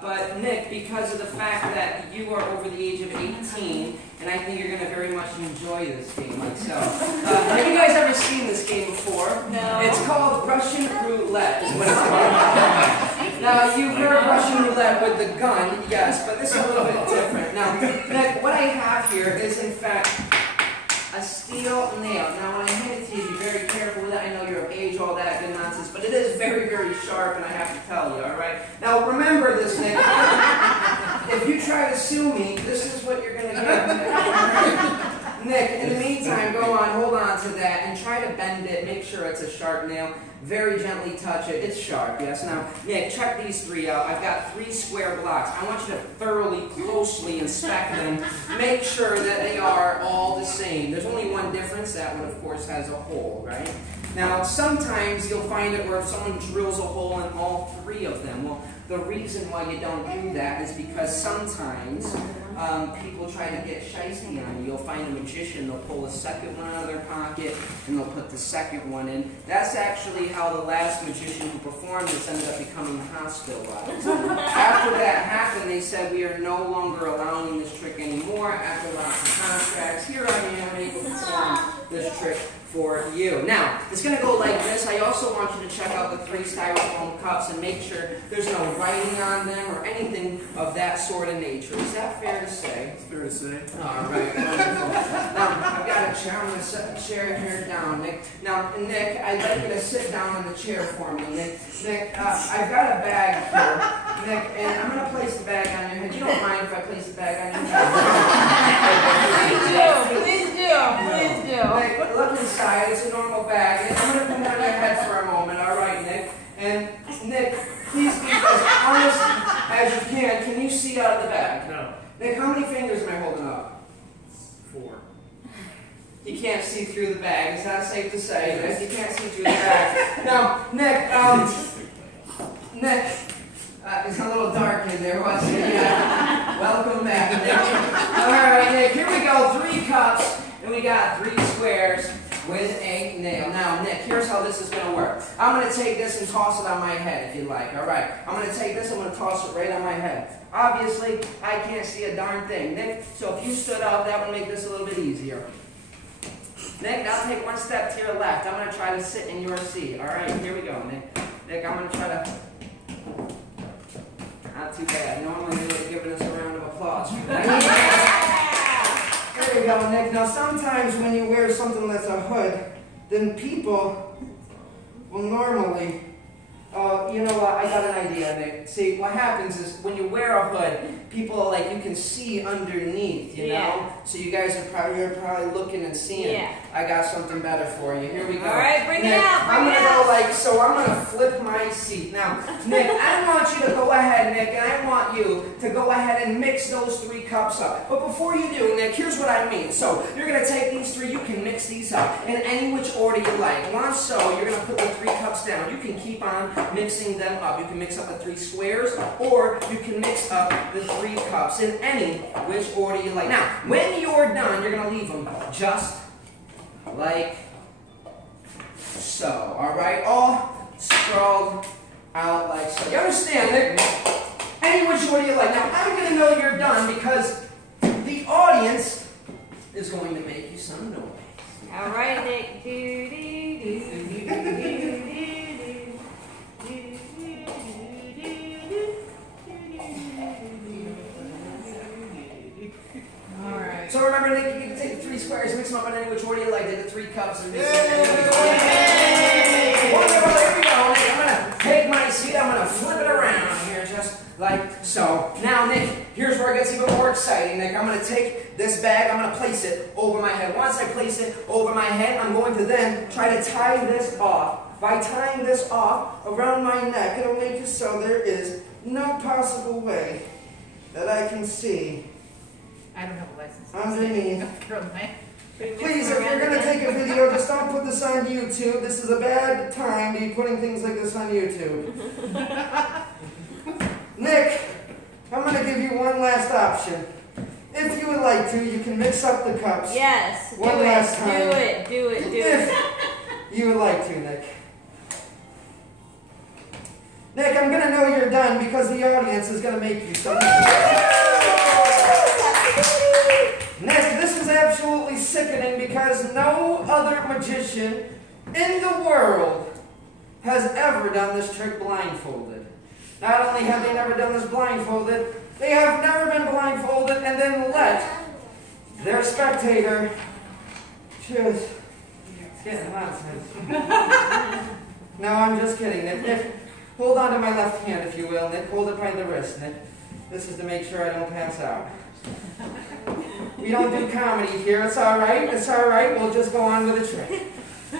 But Nick, because of the fact that you are over the age of 18, and I think you're going to very much enjoy this game myself. Have you guys ever seen this game before? No. It's called Russian Roulette, is what it's called. Now, you've heard Russian Roulette with the gun, yes, but this is a little bit different. Now, Nick, what I have here is, in fact, a steel nail. Now, when I hand it to you, be very careful with it. I know you're of age, all that good nonsense, but it is very, very sharp, and I have to tell you, all right? Now, remember this, Nick. If you try to sue me, this is what you're going to get. Nick, in the meantime, go on, hold on to that, and try to bend it. Make sure it's a sharp nail. Very gently touch it. It's sharp, yes. Now, Nick, check these three out. I've got 3 square blocks. I want you to thoroughly, closely inspect them. Make sure that they are all the same. There's only one difference. That one, of course, has a hole, right? Now, sometimes you'll find it where if someone drills a hole in all 3 of them. Well, the reason why you don't do that is because sometimes people try to get shiesty on you. You'll find a magician, they'll pull a second one out of their pocket, and they'll put the second one in. That's actually how the last magician who performed this ended up becoming hospitalized. After that happened, they said, we are no longer allowing this trick anymore. After lots of contracts, here I am able to perform this trick for you. Now, it's going to go like this. I also want you to check out the 3 styrofoam cups and make sure there's no writing on them or anything of that sort of nature. Is that fair to say? It's fair to say. All right, wonderful. Now, I've got a chair. I'm going to set the chair here down, Nick. Now, Nick, I'd like you to sit down on the chair for me, Nick. Nick, I've got a bag here, Nick, and I'm going to place the bag on your head. You don't mind if I place the bag on your head? Please do. Please do. Nick, look inside. It's a normal bag. And I'm going to put it on your head for a moment. All right, Nick. And Nick, please be as honest as you can. Can you see out of the bag? No. Nick, how many fingers am I holding up? 4. You can't see through the bag. It's not safe to say, Nick. You can't see through the bag. Now, Nick, Nick, it's a little dark in there, wasn't it? Yeah. Welcome back, Nick. All right, Nick, here we go. 3 cups, and we got 3 squares with a nail. Now, Nick, here's how this is going to work. I'm going to take this and toss it on my head, if you like. All right. I'm going to take this, I'm going to toss it right on my head. Obviously, I can't see a darn thing, Nick. So if you stood up, that would make this a little bit easier. Nick, now take 1 step to your left. I'm going to try to sit in your seat. All right, here we go, Nick. Nick, I'm going to try to... Not too bad. Normally, they would have given us a round of applause for that. There you go, Nick. Now, sometimes when you wear something that's a hood, then people will normally... you know what? I got an idea, Nick. See, what happens is when you wear a hood, people you can see underneath, you know? So you guys are probably looking and seeing. Yeah. I got something better for you. Here we go. All right, bring Nick, it out. I'm going to go so I'm going to flip my seat. Now, Nick, I want you to go ahead, Nick, and I want you to go ahead and mix those 3 cups up. But before you do, Nick, here's what I mean. So you're going to take these 3, you can mix these up in any which order you like. Once so, you're going to put the 3 cups down. You can keep on mixing them up. You can mix up the 3 squares, or you can mix up the 3 cups in any which order you like. Now, when you're done, you're going to leave them just like so. All right? All sprawled out like so. You understand, Nick? Any which order you like. Now, I'm going to know you're done because the audience is going to make you some noise. All right, Nick. All right. So remember, Nick, you can take the 3 squares, mix them up in any which order you like. Did the 3 cups and mix them in any which order. Wonderful. There we go, Nick. I'm going to take my seat. I'm going to flip it around here just like so. Now, Nick, here's where it gets even more exciting, Nick. I'm going to take this bag. I'm going to place it over my head. Once I place it over my head, I'm going to then try to tie this off. By tying this off around my neck, it'll make it so there is no possible way that I can see I don't have a license. underneath. Please, Please, if you're going to take a video, just don't put this on YouTube. This is a bad time to be putting things like this on YouTube. Nick, I'm going to give you one last option. If you would like to, you can mix up the cups. Yes. One last time. Do it. Do it. Do it. If you would like to, Nick. Nick, I'm going to know you're done because the audience is going to make you so. Nick, this is absolutely sickening because no other magician in the world has ever done this trick blindfolded. Not only have they never done this blindfolded, they have never been blindfolded and then let their spectator choose. It's getting nonsense. No, I'm just kidding, Nick. Nick, hold on to my left hand, if you will. Nick, hold it by the wrist, Nick. This is to make sure I don't pass out. We don't do comedy here. It's all right. It's all right. We'll just go on with the trick.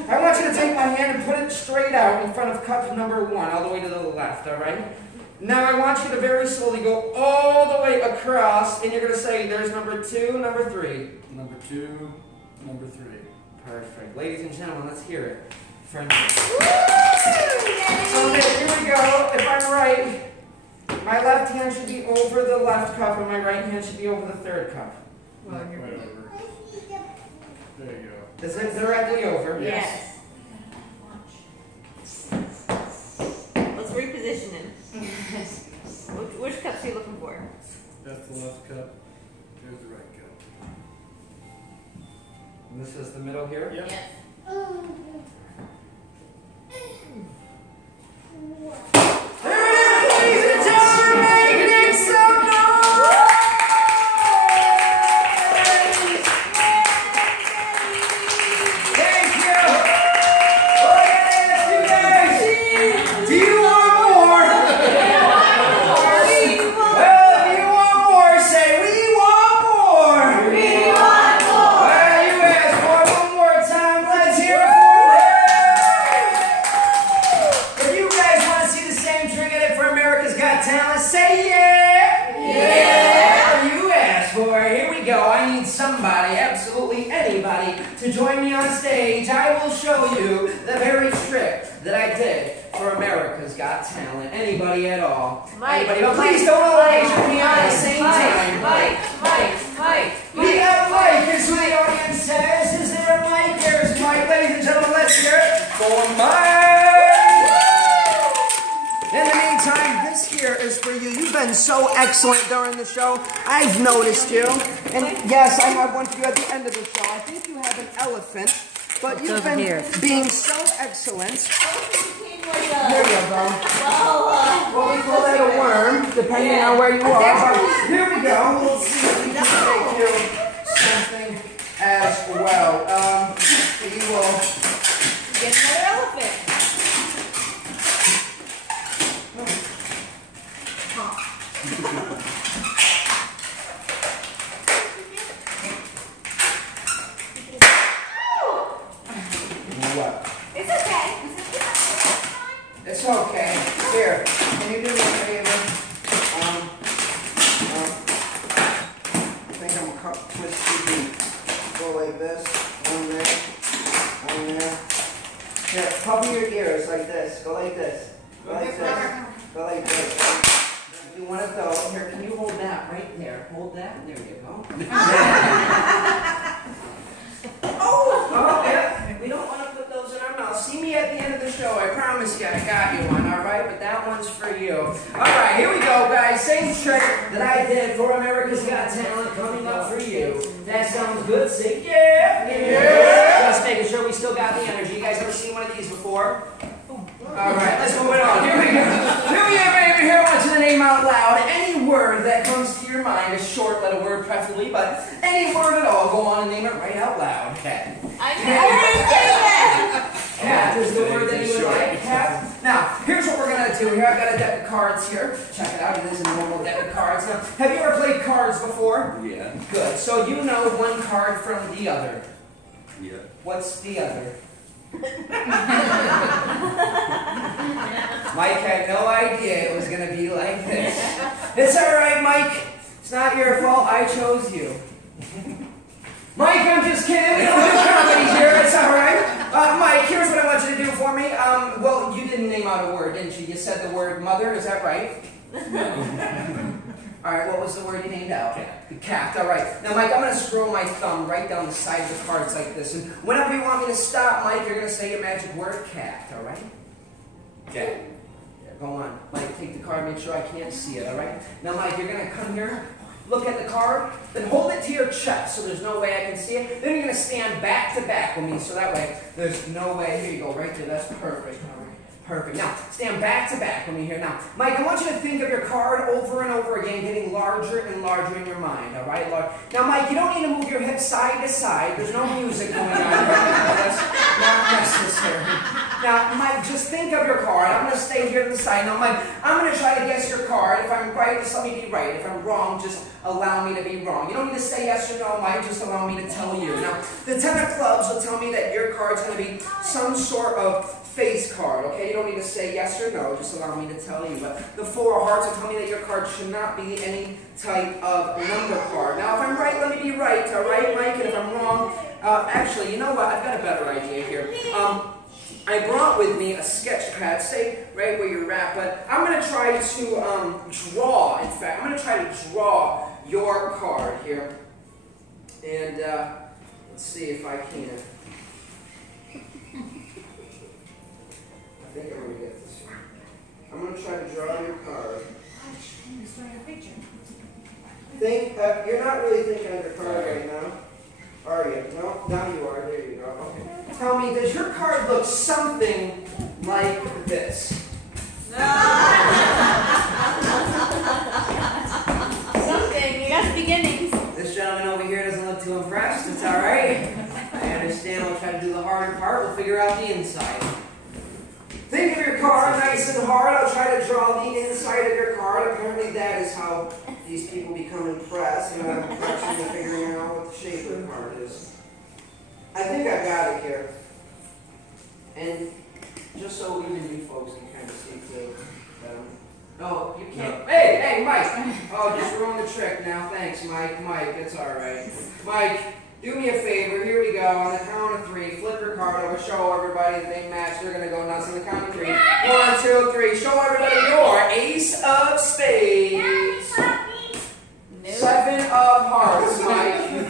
I want you to take my hand and put it straight out in front of cup number 1, all the way to the left, all right? Now I want you to very slowly go all the way across, and you're going to say, there's number 2, number 3. Number 2, number 3. Perfect. Ladies and gentlemen, let's hear it. For Nick. So Nick, here we go. If I'm right, my left hand should be over the left cup, and my right hand should be over the third cup. Well, you're Right over. There you go. Is it directly over? Yes. Let's reposition him. Which cups are you looking for? That's the left cup. There's the right cup. And this is the middle here? Yep. Yes. There it is, ladies and gentlemen! Make some noise! Thank you! Oh, I gotta ask you guys, do you want more? Well, if you want more, say, we want more! We want more! Well, you asked for it one more time. Let's hear it for it. If you guys want to see the same trick at it for America's Got Talent, say yeah! Yeah! You asked for it. Here we go. I need somebody, absolutely anybody, to join me on stage. I will show you the very trick that I did for America's Got Talent. Anybody at all? Mike, Anybody? But please don't all raise your hand at the same time. Mike. We have Mike. Here's who the audience says. Is there a Mike? There's Mike. Ladies and gentlemen, let's hear it for Mike. In the meantime, this here is for you. You've been so excellent during the show. I've noticed you. And yes, I have one for you at the end of the show. I think you have an elephant, but you've been being so excellent. There you go. Well, we call that a worm, depending on where you are. But here we go. We'll see if we can make you something as well. You will Get another elephant. what? It's okay. It's okay. Here, can you do me a favor? I think I'm gonna twist too deep. Go like this. One there. One there. Here, cover your ears like this. Go like this. Go like this. Go like this. Do one of those. Here, can you hold that right there? Hold that. There you go. Oh, yeah. We don't want to put those in our mouth. See me at the end of the show. I promise you, I got you one, all right? But that one's for you. All right, here we go, guys. Same trick that I did for America's Got Talent coming up for you. That sounds good. Say yeah. Yeah. Just making sure we still got the energy. You guys ever seen one of these before? All right, let's move it on. Here we go. Here we go, baby. Here, I want you to name out loud any word that comes to your mind. A short letter word, preferably, but any word at all. Go on and name it right out loud. Okay. I didn't say that. Cat is the word that you would like. Cat. Now, here's what we're going to do here. I've got a deck of cards here. Check it out. It is a normal deck of cards. Now, have you ever played cards before? Yeah. Good. So you know one card from the other. Yeah. What's the other? Mike had no idea it was going to be like this. It's all right, Mike. It's not your fault. I chose you. Mike, I'm just kidding. We don't do comedy here. It's all right. Mike, here's what I want you to do for me. Well, you didn't name out a word, didn't you? You said the word mother. Is that right? All right, what was the word you named out? Cat. The cat, all right. Now, Mike, I'm going to scroll my thumb right down the side of the cards like this. And whenever you want me to stop, Mike, you're going to say your magic word, cat, all right? Cat. Go on. Mike, take the card, make sure I can't see it, all right? Now, Mike, you're going to come here, look at the card, then hold it to your chest so there's no way I can see it. Then you're going to stand back to back with me so that way there's no way. Here you go, right there. That's perfect. All right. Perfect. Now, stand back to back with me here. Now, Mike, I want you to think of your card over and over again, getting larger and larger in your mind, all right? Now, Mike, you don't need to move your hips side to side. There's no music going on right now. That's not necessary. Now, Mike, just think of your card. I'm going to stay here to the side. Now, Mike, I'm going to try to guess your card. If I'm right, just let me be right. If I'm wrong, just allow me to be wrong. You don't need to say yes or no, Mike. Just allow me to tell you. Now, the 10 of clubs will tell me that your card's going to be some sort of face card, okay? You don't need to say yes or no, just allow me to tell you. But the 4 of hearts will tell me that your card should not be any type of number card. Now, if I'm right, let me be right, all right, Mike? And if I'm wrong, actually, you know what? I've got a better idea here. I brought with me a sketch pad, stay right where you're at, but I'm going to try to draw, in fact, I'm going to try to draw your card here. And let's see if I can. I think I'm going to get this one. I'm going to try to draw your card. Think, you're not really thinking of your card right now, are you? No? Now you are. There you go. Okay. Tell me, does your card look something like this? Something. You got the beginnings. This gentleman over here doesn't look too impressed. It's all right. I understand. We'll try to do the harder part. We'll figure out the inside. Think of your card nice and hard. I'll try to draw the inside of your card. Apparently that is how these people become impressed. You know, I'm actually figuring out what the shape of the card is. I think I've got it here. And just so even you folks can kind of see too. Oh, you can't. No. Hey, Mike. Oh, just ruined the trick now. Thanks, Mike. Mike, it's all right. Mike, do me a favor. Here we go. On the count of 3, flip your card over. Show everybody that they match. They're going to go nuts on the count of 3. 1, 2, 3. Show everybody your ace of spades. 7 of hearts, Mike.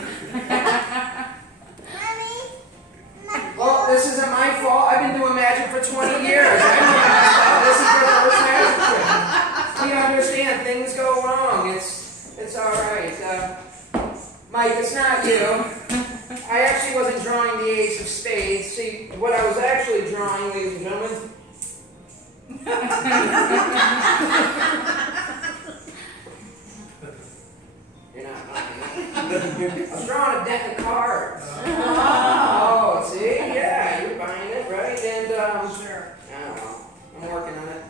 Well, this isn't my fault. I've been doing magic for 20 years. I know my stuff. This is your first magic trick. We understand things go wrong. It's all right. Mike, it's not you. I actually wasn't drawing the ace of spades. See, what I was actually drawing, ladies and gentlemen. You're not buying it. I was drawing a deck of cards. Oh, see? Yeah, you're buying it, right? And, sure. I don't know. I'm working on it.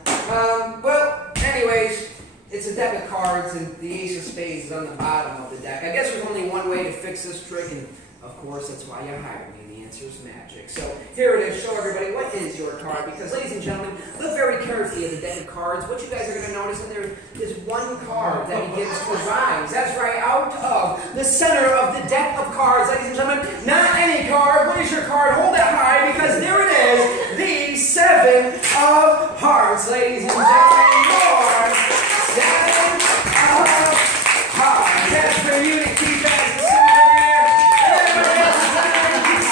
Well, anyways, it's a deck of cards, and the ace of spades is on the bottom of the deck. I guess there's only one way to fix this trick, and of course, that's why you hired me. The answer is magic. So here it is. Show everybody what is your card. Because, ladies and gentlemen, look very carefully at the deck of cards. What you guys are going to notice, and there is one card that begins to rise. That's right, out of the center of the deck of cards, ladies and gentlemen. Not any card. What is your card? Hold it high, because there it is. The 7 of hearts, ladies and gentlemen. Your 7 of hearts. That's for you to keep as a souvenir. Everybody else is going to keep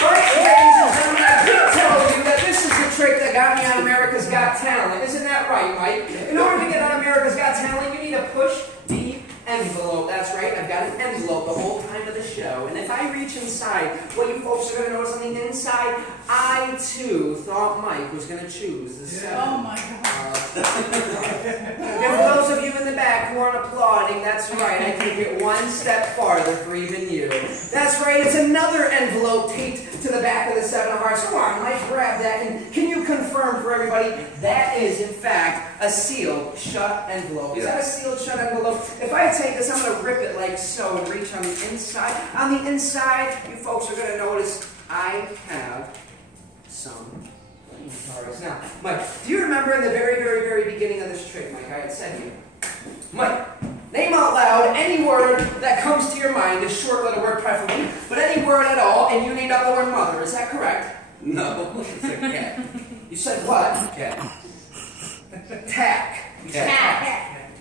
but, ladies and gentlemen, I did tell you that this is the trick that got me on America's Got Talent. Isn't that right, Mike? In order to get on America's Got Talent, you need to push the envelope. That's right, I've got an envelope the whole time of the show. And if I reach inside, what you folks are going to notice on the inside, I too thought Mike was going to choose the 7. Oh my God. And for those of you in the back who aren't applauding, that's right, I take it one step farther for even you. That's right, it's another envelope taped to the back of the 7 of hearts. Come on, Mike, grab that. And can you confirm for everybody that is, in fact, a sealed shut envelope? Is that a sealed shut envelope? If I take this, I'm going to rip it like so and reach on the inside. On the inside, you folks are going to notice I have some cards. Now, Mike, do you remember in the very, very, very beginning of this trick, Mike, I had said to you, Mike, name out loud any word that comes to your mind, a short little word preferably, but any word at all, and you named out the word mother. Is that correct? No, it's a cat. You said what? Cat. Tack.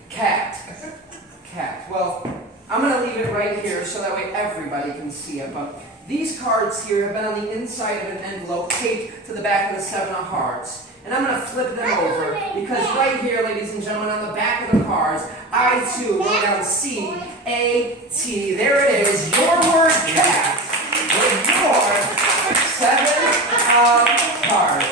Cat. Well, I'm going to leave it right here so that way everybody can see it. But these cards here have been on the inside of an envelope taped to the back of the 7 of hearts. and I'm going to flip them over because right here, ladies and gentlemen, on the back of the cards, I too wrote down C-A-T. There it is, your word cat with your 7 of cards.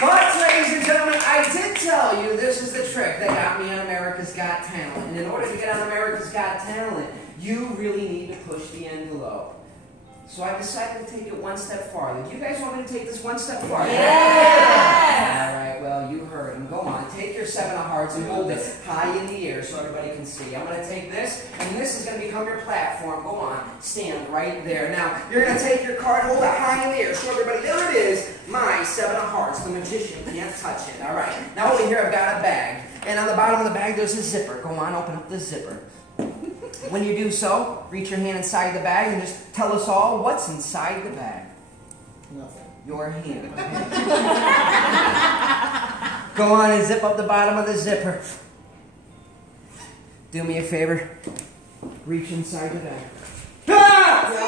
But, ladies and gentlemen, I did tell you this is the trick that got me on America's Got Talent. And in order to get on America's Got Talent, you really need to push the envelope. So I decided to take it one step farther. Do you guys want me to take this one step farther? Yeah! All right, well, you heard him. Go on, take your 7 of hearts and hold it high in the air so everybody can see. I'm going to take this, and this is going to become your platform. Go on, stand right there. Now, you're going to take your card, hold it high in the air. Show everybody, there it is, my 7 of hearts. The magician can't touch it. All right, now over here I've got a bag. And on the bottom of the bag there's a zipper. Go on, open up the zipper. When you do so, reach your hand inside the bag and just tell us all what's inside the bag. Nothing. Your hand. Go on and zip up the bottom of the zipper. Do me a favor. Reach inside the bag. Ah! No,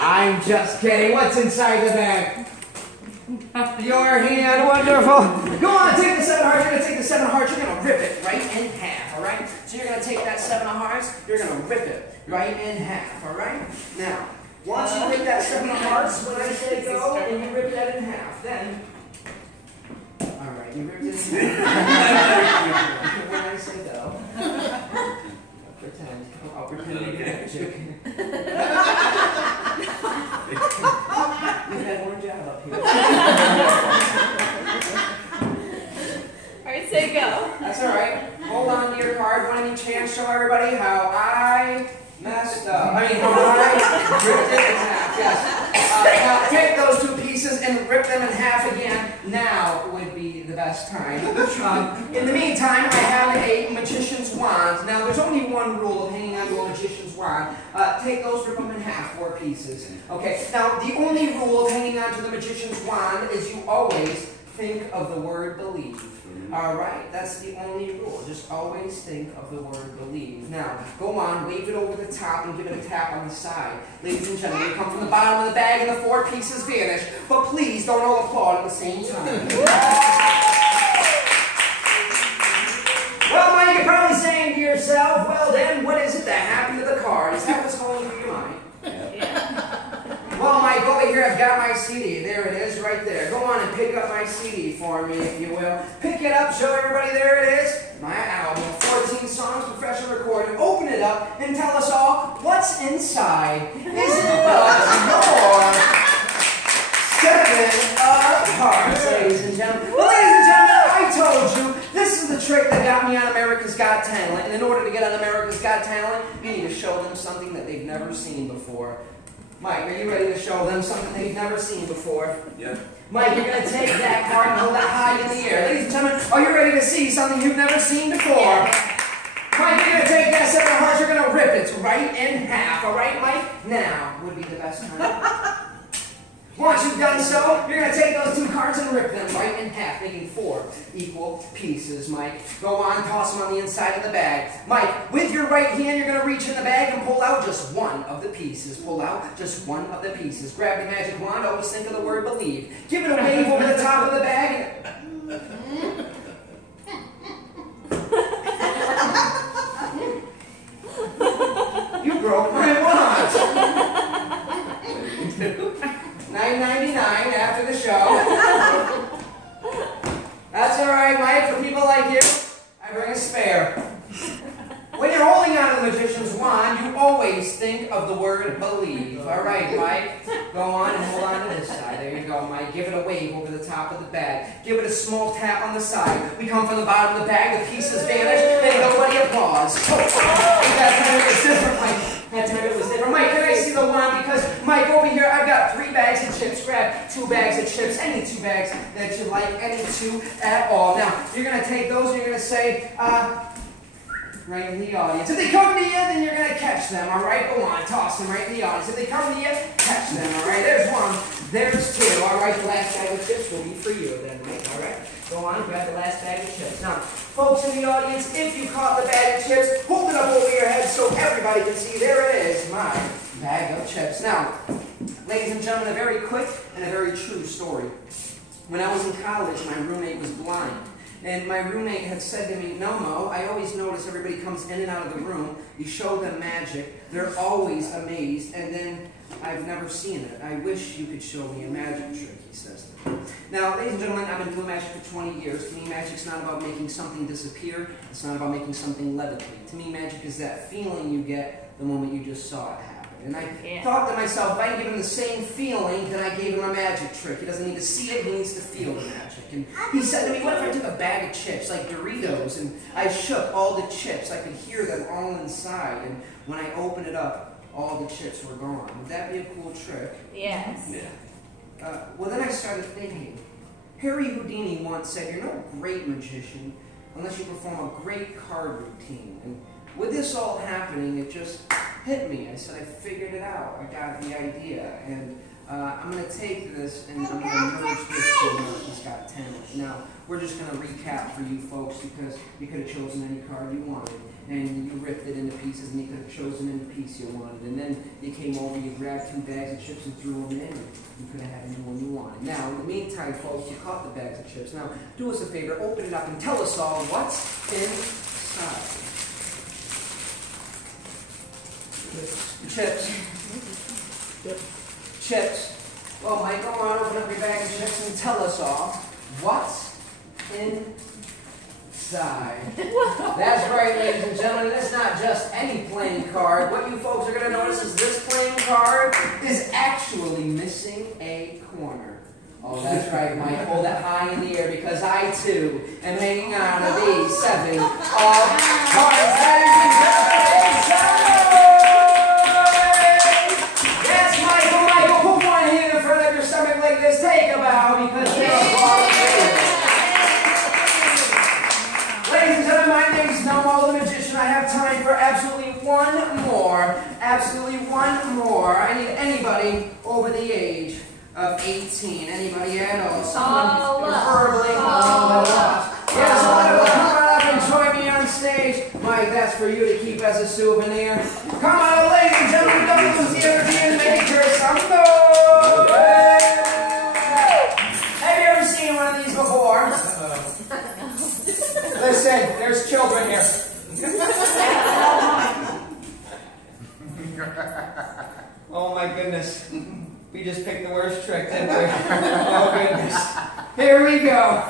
I'm just kidding. What's inside the bag? Your hand, wonderful. Go on, take the 7 of hearts. You're going to take the 7 of hearts. You're going to rip it right in half, all right? So you're going to take that 7 of hearts. You're going to rip it right in half, all right? Now, once you rip that 7 of hearts, when I say go, and you rip that in half, then... All right, you ripped it in half. When I say go... Pretend. I'll pretend to get magic. You've had one job up here. Alright, say go. That's alright. Hold on to your card. One in each hand. Show everybody how I messed up. I mean, how I ripped it in half. Yes. Now, take those 2 pieces and rip them in half again. Now would be the best time. In the meantime, I have a magician's wand. Now, there's only one rule of hanging onto a magician's wand. Take those, rip them in half, 4 pieces. Okay, now, the only rule of hanging onto the magician's wand is you always think of the word believe. All right, that's the only rule. Just always think of the word believe. Now, go on, wave it over the top and give it a tap on the side. Ladies and gentlemen, you come from the bottom of the bag and the 4 pieces vanish. But please don't all applaud at the same time. Well, Mike, you're probably saying to yourself, well then, what is it that happened to the card? Is that what's going through your mind? Well, Mike, over here I've got my CD. There it is, right there. Go on and pick up my CD for me, if you will. Pick it up, show everybody there it is. My album, 14 songs, professional recording. Open it up and tell us all what's inside. Is it your 7 of hearts, ladies and gentlemen? Well, ladies and gentlemen, I told you, this is the trick that got me on America's Got Talent. And in order to get on America's Got Talent, you need to show them something that they've never seen before. Mike, are you ready to show them something they've never seen before? Yeah. Mike, you're going to take that card and hold it high in the air. Ladies and gentlemen, are you ready to see something you've never seen before? Mike, you're going to take that 7 of hearts, you're going to rip it right in half. All right, Mike? Now would be the best time. Once you've done so, you're going to take those 2 cards and rip them right in half, making 4 equal pieces, Mike. Go on, toss them on the inside of the bag. Mike, with your right hand, you're going to reach in the bag and pull out just 1 of the pieces. Pull out just 1 of the pieces. Grab the magic wand, always think of the word believe. Give it a wave over the top of the bag. You broke my wand. $9.99 after the show. That's alright, Mike. For people like you, I bring a spare. When you're holding on to the magician's wand, you always think of the word believe. Alright, Mike. Go on and hold on to this side. There you go, Mike. Give it a wave over the top of the bag. Give it a small tap on the side. We come from the bottom of the bag. The pieces vanish. And nobody applauds. Oh, that time it was different, Mike. That time it was different. Mike, can I see the wand? Because, Mike, over here, I've got 3 bags of chips. Grab 2 bags of chips. Any 2 bags that you like. Any 2 at all. Now, you're going to take those and you're going to say, right in the audience. If they come to you, then you're going to catch them, all right? Go on, toss them right in the audience. If they come to you, catch them, all right? There's 1. There's 2, all right? The last bag of chips will be for you then, Mike, all right? Go on, grab the last bag of chips. Now, folks in the audience, if you caught the bag of chips, hold it up over your head so everybody can see. There it is, my bag of chips. Now, ladies and gentlemen, a very quick and a very true story. When I was in college, my roommate was blind. And my roommate had said to me, Nomo, I always notice everybody comes in and out of the room, you show them magic, they're always amazed, and then I've never seen it. I wish you could show me a magic trick, he says to me. Now, ladies and gentlemen, I've been doing magic for 20 years. To me, magic's not about making something disappear. It's not about making something levitate. To me, magic is that feeling you get the moment you just saw it happen. And I thought to myself, if I can give him the same feeling, then I gave him a magic trick. He doesn't need to see it, he needs to feel the magic. And he said to me, what if I took a bag of chips, like Doritos, and I shook all the chips, I could hear them all inside, and when I opened it up, all the chips were gone. Would that be a cool trick? Yes. Yeah. Well, then I started thinking, Harry Houdini once said, you're no great magician unless you perform a great card routine. And with this all happening, it just hit me. I said, I figured it out. I got the idea. And I'm going to take this and I'm going to merge this to America's Got Talent. Now, we're just going to recap for you folks because you could have chosen any card you wanted. And you ripped it into pieces and you could have chosen any piece you wanted. And then you came over, you grabbed 2 bags of chips and threw them in. And you could have had any one you wanted. Now, in the meantime, folks, you caught the bags of chips. Now, do us a favor, open it up and tell us all what's inside. Chips. Chips. Well, Mike, go on, open up your bag of chips and tell us all what's inside. That's right, ladies and gentlemen. That's not just any playing card. What you folks are going to notice is this playing card is actually missing a corner. Oh, that's right, Mike. Hold it high in the air because I, too, am hanging on to these 7 of cards. Ladies and gentlemen, like this, take a bow because you're a boss. Ladies and gentlemen, my name is Nomo the Magician. I have time for absolutely one more. Absolutely one more. I need anybody over the age of 18. Anybody at all? Someone preferably. Yeah, someone will come on up and join me on stage. Mike, that's for you to keep as a souvenir. Come on, ladies and gentlemen, don't lose the energy and make her some noise. One of these before. Listen, there's children here. Oh my goodness. We just picked the worst trick, didn't we? Oh goodness. Here we go.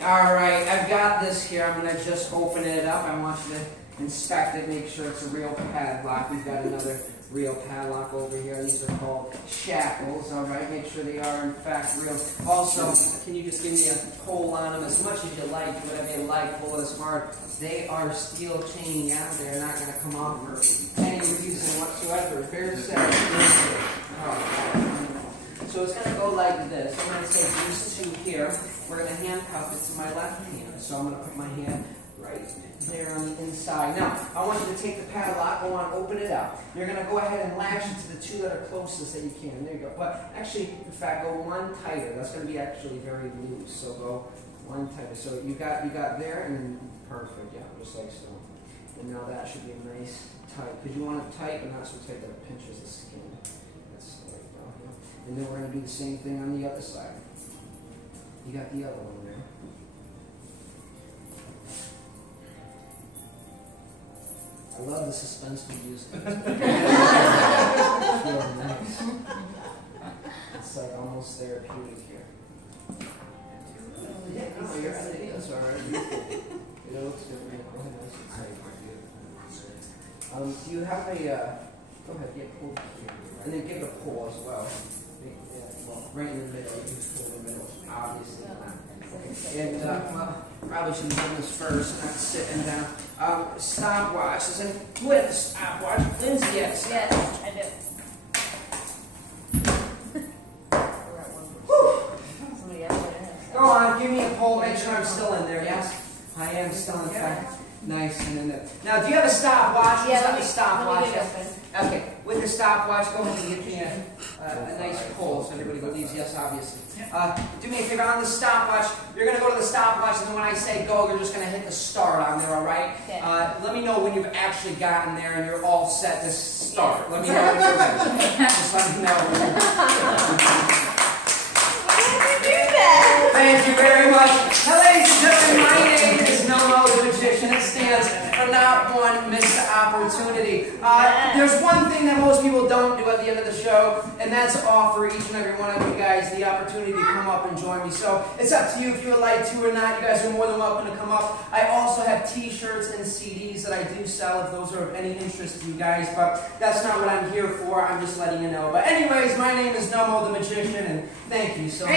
Alright, I've got this here. I'm going to just open it up. I want you to inspect it, make sure it's a real padlock. We've got another real padlock over here. These are called shackles, alright? Make sure they are in fact real. Also, can you just give me a pull on them as much as you like, whatever you like, pull as hard. They are steel chaining out. They're not going to come off for any reason whatsoever. Fair set. So it's going to go like this. I'm going to take these 2 here. We're going to handcuff it to my left hand. So I'm going to put my hand right there on the inside. Now, I want you to take the padlock, go on, open it up. You're going to go ahead and lash it to the 2 that are closest that you can. There you go. But actually, in fact, go one tighter. That's going to be actually very loose. So go one tighter. So you got there, and then perfect. Yeah, just like so. And now that should be a nice tight. Because you want it tight, but not so tight that it pinches the skin. That's there you go. Yeah. And then we're going to do the same thing on the other side. You got the other one there. I love the suspenseful music. It's really nice. It's like almost therapeutic here. Yeah, no, you're at it. That's all right. It looks good. Go ahead. Do you have a? Go ahead. Get pulled here, and then give it a pull as well. Yeah, well, right in the middle. You just pull in the middle. Obviously not. And, well, probably should have done this first, not sitting down. Stopwatches, and with the stopwatch, Lindsay, yes. Yes, I do. Somebody else. Go on, give me a poll, make sure I'm still in there, yes? I am still in fact. Nice and in there. Now, do you have a stopwatch? Yeah, let me stopwatch. Okay, with the stopwatch, go ahead and give me a nice pull so everybody believes yes, obviously. Do me a favor, on the stopwatch, you're going to go to the stopwatch, and then when I say go, you're just going to hit the start on there, all right? Okay. Let me know when you've actually gotten there and you're all set to start. Let me know when you're ready. Just let me know. Thank you very much. Now, ladies and gentlemen, my name is Nomo the Magician. It stands for not one missed opportunity. There's one thing that most people don't do at the end of the show, and that's offer each and every one of you guys the opportunity to come up and join me. So it's up to you if you would like to or not. You guys are more than welcome to come up. I also have t-shirts and CDs that I do sell if those are of any interest to you guys, but that's not what I'm here for. I'm just letting you know. But anyways, my name is Nomo the Magician, and thank you so much.